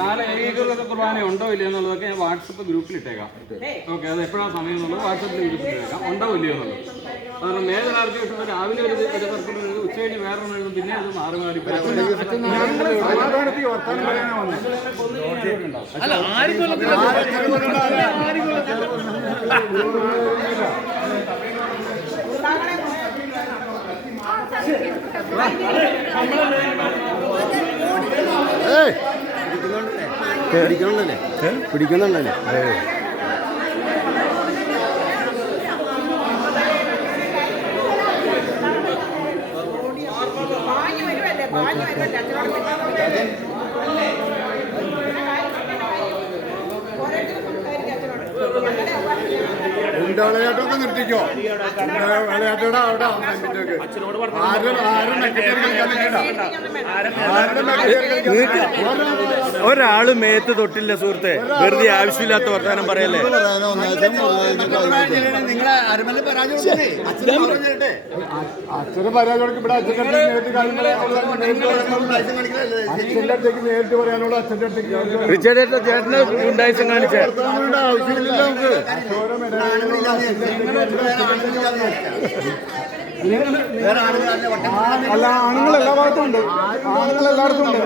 നാളെ ഏകീകൃത കുർബാന ഉണ്ടോ ഇല്ലയോ എന്നുള്ളതൊക്കെ ഞാൻ വാട്സപ്പ് ഗ്രൂപ്പിൽ ഇട്ടേക്കാം. ഓക്കെ, അത് എപ്പോഴാണ് സമയം എന്നുള്ളത് വാട്സപ്പിൽ ഗ്രൂപ്പിൽ ഇട്ടേക്കാം. ഉണ്ടോ ഇല്ലയോ എന്നുള്ളത്. കാരണം മേജർ ആർച്ച് ബിഷപ്പ് രാവിലെ ഒരു സർക്കുലർ എഴുതും, ഉച്ച കഴിഞ്ഞ് വേറൊന്നും എഴുതും, പിന്നെ അത് മാറി മാറി പിടിക്കുന്നുണ്ടല്ലേ വിളയാട്ടമൊക്കെ നിർത്തിക്കോ. വിളയാട്ടയുടെ അവിടെ ഒരാള് മേത്ത് തൊട്ടില്ല സുഹൃത്തെ, വെറുതെ ആവശ്യമില്ലാത്ത വർത്താനം പറയല്ലേ. അച്ഛന് പരാജയം ഇവിടെ അച്ഛൻ്റെ അടുത്തേക്ക് നേരിട്ട് പറയാനുള്ള അച്ഛൻ്റെ അടുത്തേക്ക് റിച്ചേർഡ് ചേട്ടന് ഉണ്ടായിസം കാണിച്ചേ ആവശ്യമില്ല നമുക്ക്. അല്ല, ആണുങ്ങൾ എല്ലാ ഭാഗത്തും ഉണ്ട്, ആണുങ്ങൾ എല്ലായിടത്തും ഉണ്ട്.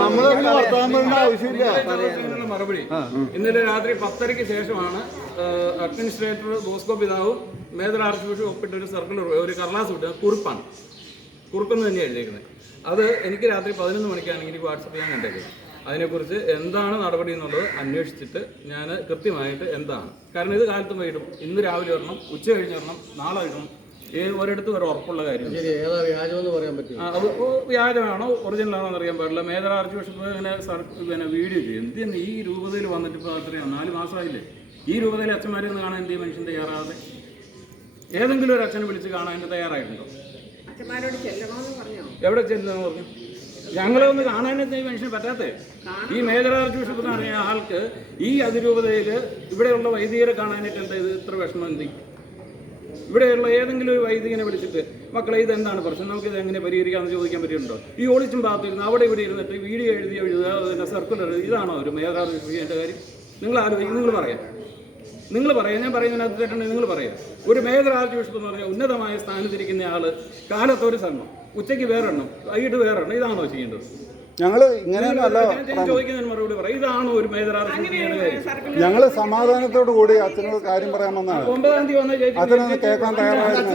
നമ്മളൊക്കെ വർത്തമാനം പറയേണ്ട ആവശ്യമില്ല. മറുപടി ഇന്നലെ രാത്രി 10:30 ശേഷമാണ് അഡ്മിനിസ്ട്രേറ്റർ ബോസ്കോ പിതാവും മേജർ ആർച്ച് ബിഷപ്പ് ഒപ്പിട്ട ഒരു സർക്കുലർ, ഒരു കടലാസ് വിട്ട കുറിപ്പാണ്. കുറിപ്പെന്ന് തന്നെയാണ് എഴുതിയിരിക്കുന്നത്. അത് എനിക്ക് രാത്രി 11 മണിക്കാണ് എനിക്ക് വാട്സപ്പ് ചെയ്യാൻ കണ്ടേക്കുന്നത്. അതിനെക്കുറിച്ച് എന്താണ് നടപടി എന്നുള്ളത് അന്വേഷിച്ചിട്ട് ഞാൻ കൃത്യമായിട്ട് എന്താണ്, കാരണം ഇത് കാലത്തും വൈകിടും, ഇന്ന് രാവിലെ വരണം, ഉച്ച കഴിഞ്ഞ് വരണം, നാളെ ഇടണം, ഒരിടത്തും ഒരു ഉറപ്പുള്ള കാര്യം. അത് വ്യാജമാണോ ഒറിജിനലാണോ എന്നറിയാൻ പാടില്ല. മേജർ ആർച്ച് ബിഷപ്പ് ഇങ്ങനെ വീഡിയോ ചെയ്യും. എന്തിന് ഈ രൂപതയിൽ വന്നിട്ട് ഇപ്പോൾ അത്രയാണ് 4 മാസമായില്ലേ? ഈ രൂപതയിലെ അച്ഛന്മാരെ ഒന്ന് കാണാൻ എന്ത് മനുഷ്യൻ തയ്യാറാതെ? ഏതെങ്കിലും ഒരു അച്ഛനെ വിളിച്ച് കാണാൻ തയ്യാറായിട്ടുണ്ടോ? എവിടെ ചെല്ലുമെന്ന് പറഞ്ഞു? ഞങ്ങളെ ഒന്ന് കാണാനത്തെ ഈ മനുഷ്യന് പറ്റാത്തേ. ഈ മേജർ ആർച്ച് ബിഷപ്പ് എന്ന് പറഞ്ഞ ആൾക്ക് ഈ അതിരൂപതയിൽ ഇവിടെയുള്ള വൈദികരെ കാണാനായിട്ട് എന്താ ഇത് ഇത്ര വിഷമം? എന്ത് ഇവിടെയുള്ള ഏതെങ്കിലും ഒരു വൈദികനെ വിളിച്ചിട്ട് മക്കളെ ഇതെന്താണ് പ്രശ്നം, നമുക്കിത് എങ്ങനെ പരിഹരിക്കാമെന്ന് ചോദിക്കാൻ പറ്റിയിട്ടുണ്ടോ? ഈ ഓടിച്ചും ഭാഗത്തിരുന്ന് അവിടെ ഇവിടെ ഇരുന്നിട്ട് വീഡിയോ എഴുതുക, പിന്നെ സർക്കുലർ, ഇതാണോ ഒരു മേജർ ആർച്ച് ബിഷപ്പ് ചെയ്യേണ്ട കാര്യം? നിങ്ങൾ ആലോചിക്കും, നിങ്ങൾ പറയാം, ഞാൻ പറയുന്നതിനകത്ത് തെറ്റുണ്ടെങ്കിൽ നിങ്ങൾ പറയാം. ഒരു മേജർ ആർച്ച് ബിഷപ്പ് എന്ന് പറഞ്ഞാൽ ഉന്നതമായ സ്ഥാനത്തിരിക്കുന്ന ആള് കാലത്തൊരു സംഘം, ഉച്ചയ്ക്ക് വേറെണ്ണം, വൈകിട്ട് വേറെണ്ണം, ഇതാണോ ചെയ്യേണ്ടത്? ഞങ്ങള് ഇങ്ങനെ ചോദിക്കുന്നതിന് മറുപടി പറയാം. ഇതാണോ ഒരു മേജർ ആർച്ച് ബിഷപ്പ് ചെയ്യേണ്ട കാര്യം? ഞങ്ങള് സമാധാനത്തോടു കൂടി അച്ഛനോട് കാര്യം പറയാൻ വന്നതാണ്. 9-ാം തീയതി വന്ന് അച്ഛനൊന്ന് കേൾക്കാൻ തയ്യാറായിരുന്നു.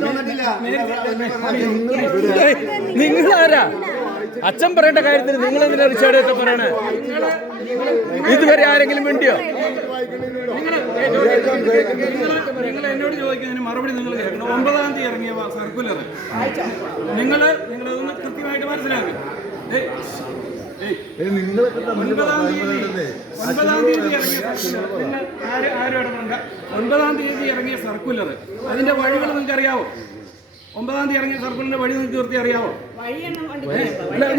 നിങ്ങളാരാ അച്ഛൻ പറയേണ്ട കാര്യത്തിന് നിങ്ങൾ എന്തിനാ റിച്ചാർഡൊക്കെ പറയണേ? ഇതുവരെ ആരെങ്കിലും വേണ്ടിയോ? നിങ്ങൾ എന്നോട് ചോദിക്കുന്നതിന് മറുപടി നിങ്ങൾ കേൾക്കണം. 9-ാം തീയതി ഇറങ്ങിയ സർക്കുലർ നിങ്ങളതൊന്ന് കൃത്യമായിട്ട് മനസ്സിലാക്കി. 9-ാം തീയതി ഇറങ്ങിയ സർക്കുലർ, അതിന്റെ വഴികൾ നിങ്ങൾക്ക് അറിയാവോ? 9-ാം തീയതി ഇറങ്ങിയ സർക്കുലറിന്റെ വഴി നിങ്ങൾക്ക് കൃത്യം അറിയാവോ?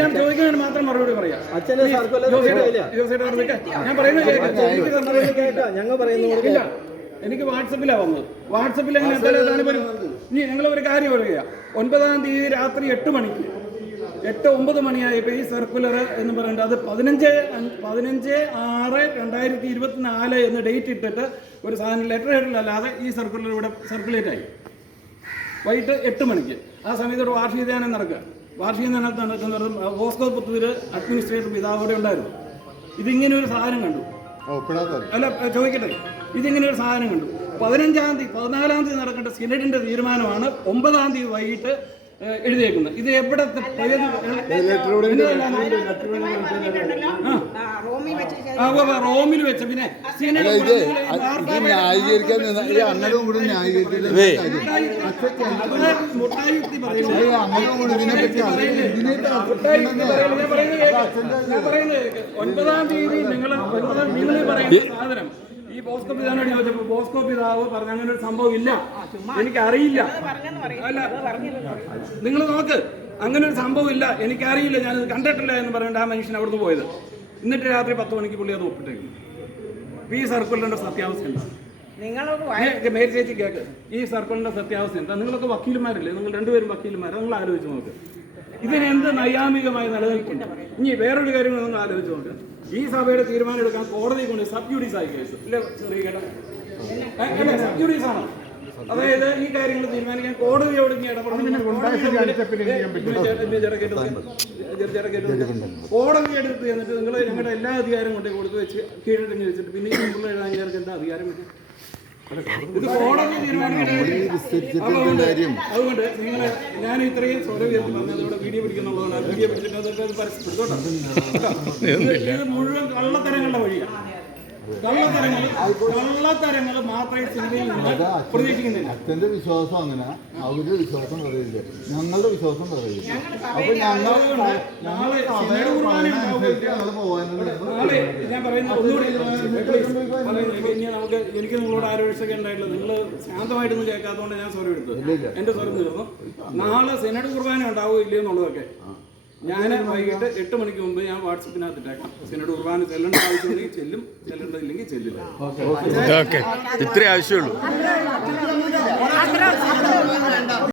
ഞാൻ ചോദിക്കുന്നതിന് മാത്രം മറുപടി പറയാം. ഞാൻ പറയുന്നത് എനിക്ക് വാട്സപ്പിലാണ് വന്നത്. വാട്സപ്പിൽ എങ്ങനെ എന്തായാലും വരും. ഇനി നിങ്ങൾ ഒരു കാര്യം പറയുക, 9-ാം തീയതി രാത്രി 8 മണിക്ക് 8-9 മണിയായപ്പോൾ ഈ സർക്കുലർ എന്ന് പറയുന്നത് അത് 15/6/2024 എന്ന് ഡേറ്റ് ഇട്ടിട്ട് ഒരു സാധനം ലെറ്റർ ഹെഡിലല്ലാതെ ഈ സർക്കുലർ ഇവിടെ സർക്കുലേറ്റ് ആയി. വൈകിട്ട് 8 മണിക്ക് ആ സമയത്ത് ഒരു വാർഷിക ധ്യാനം നടക്കുക. വാർഷിക ധ്യാനത്ത് നടക്കുന്നത് ബോസ്കോ പുത്തൂര് അഡ്മിനിസ്ട്രേറ്റർ പിതാവോടെ ഉണ്ടായിരുന്നു. ഇതിങ്ങനെ ഒരു സാധനം കണ്ടു. അല്ല, ചോദിക്കട്ടെ, ഇതിങ്ങനെ ഒരു സാധനം കണ്ടു. 15-ാം തീയതി 14-ാം തീയതി നടക്കേണ്ട സിനഡിന്റെ തീരുമാനമാണ് 9-ാം തീയതി വൈകിട്ട് എഴുതിയേക്കുന്നത്. ഇത് എവിടത്തെ റോമിൽ വെച്ച പിന്നെ മുട്ടായുക്തി പറയുന്നത് 9-ാം തീയതി നിങ്ങൾ പറയുന്ന സാധനം ഈ ബോസ്കോ പിതാവിനോട് ചോദിച്ചപ്പോൾ ബോസ്കോ പിതാവ് പറഞ്ഞു അങ്ങനെ ഒരു സംഭവം ഇല്ല, എനിക്കറിയില്ല. അല്ല, നിങ്ങൾ നോക്ക്, അങ്ങനെ ഒരു സംഭവം ഇല്ല, എനിക്കറിയില്ല, ഞാനത് കണ്ടിട്ടില്ല എന്ന് പറഞ്ഞിട്ട് ആ മനുഷ്യൻ അവിടുന്ന് പോയത്. എന്നിട്ട് രാത്രി 10 മണിക്ക് പുള്ളി അത് ഒപ്പിട്ടിരിക്കുന്നു. ഈ സർക്കുലറിന്റെ സത്യാവസ്ഥ എന്താണ്? മേരി ചേച്ചി കേക്ക്, ഈ സർക്കിളിന്റെ സത്യാവസ്ഥ എന്താ? നിങ്ങളൊക്കെ വക്കീലന്മാരല്ലേ, നിങ്ങൾ രണ്ടുപേരും വക്കീലന്മാർ, നിങ്ങൾ ആലോചിച്ച് നോക്ക്. ഇതിനെന്ത് നൈയാമികമായി നിലനിൽക്കുന്നു? ഇനി വേറൊരു കാര്യം നിങ്ങൾ ആലോചിച്ച് നോക്ക്. ഈ സഭയുടെ തീരുമാനം എടുക്കാൻ കോടതി കൊണ്ട് സബ് ജുഡീസ് ആയി കേസ് ഇല്ല, സബ് ജുഡീസ് ആണോ? അതായത് ഈ കാര്യങ്ങൾ തീരുമാനിക്കാൻ കോടതിയോട് ഇടപെടണം. കോടതി എടുത്ത് എന്നിട്ട് നിങ്ങൾ ഞങ്ങളുടെ എല്ലാ അധികാരം കൊണ്ടേ കൊടുത്ത് വെച്ച് കീഴടങ്ങി വെച്ചിട്ട് പിന്നെ ഈ മുമ്പ് എഴുതാൻ എന്താ അധികാരം പറ്റും? ഇത് കോടതി തീരുമാനിക്കണം. അതുകൊണ്ട് നിങ്ങൾ ഞാൻ ഇത്രയും സ്വരവേദി പറഞ്ഞത് ഇവിടെ വീഡിയോ പിടിക്കുന്നുള്ളതാണ്. വീഡിയോ പിടിച്ചിട്ട് അതൊക്കെ പരസ്യപ്പെടുത്തോട്ടോ. ഇത് മുഴുവൻ കള്ളത്തരങ്ങളുടെ വഴിയാണ്. കള്ളത്തരങ്ങൾ മാത്രമേ സിനിമയിൽ നിന്ന് പ്രതീക്ഷിക്കുന്നില്ല. അച്ഛന്റെ വിശ്വാസം അങ്ങനെ, അവരുടെ വിശ്വാസം പറയില്ല, ഞങ്ങളുടെ വിശ്വാസം പറയില്ല. അപ്പൊ ഞങ്ങൾ നാളെ ഞാൻ പറയുന്നത് ഒന്നുകൂടി ഇനി നമുക്ക് എനിക്ക് നിങ്ങളോട് ആരോഗ്യമൊക്കെ ഉണ്ടായിട്ടില്ല. നിങ്ങൾ ശാന്തമായിട്ടൊന്നും കേൾക്കാത്തതുകൊണ്ട് ഞാൻ സ്വരം എടുത്തത്. എന്റെ സ്വരം തീർന്നു. നാളെ സെനറ്റ് കുർബാന ഉണ്ടാവോ ഇല്ലയോ എന്നുള്ളതൊക്കെ ഞാൻ വൈകിട്ട് 8 മണിക്ക് മുമ്പ് ഞാൻ വാട്സപ്പിനകത്ത് ഇട്ടേക്കാം. സെനറ്റ് കുർബാന ചെല്ലേണ്ട ആവശ്യമുണ്ടെങ്കിൽ ചെല്ലും, ചെല്ലേണ്ടതില്ലെങ്കിൽ ചെല്ലില്ല. ഇത്രേ ആവശ്യമുള്ളൂ.